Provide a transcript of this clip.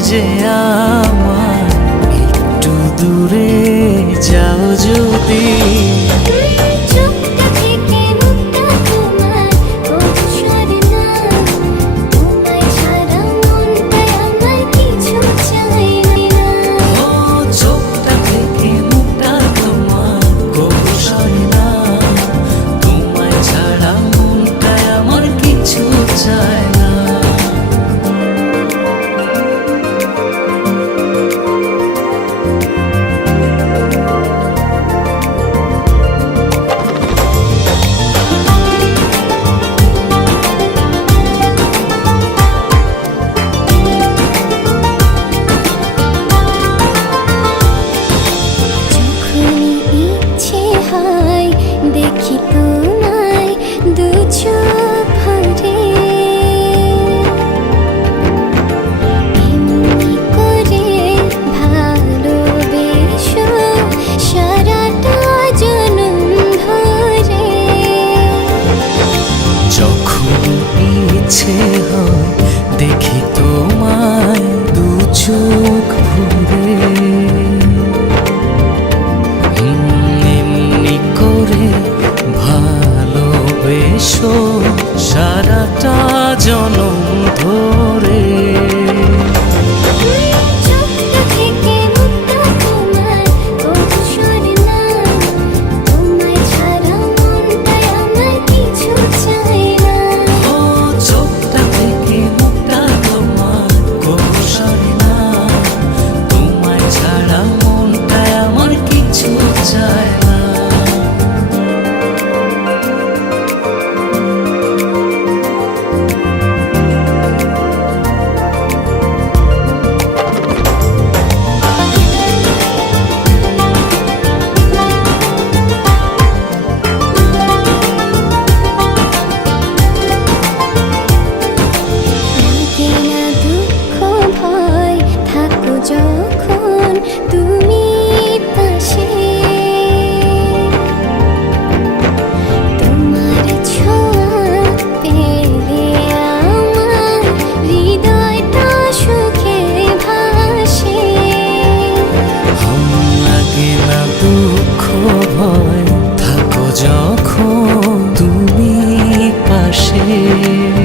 যে আমার একটু দূরে যাও যদি। চোখটা দেখি তোমায় দু ভরে। এমনি করে ভালোবেসো সারাটা জনম ধরে। যখন ইচ্ছে হয় দেখি তোমায় চোখ সারাটা জনম ধর you.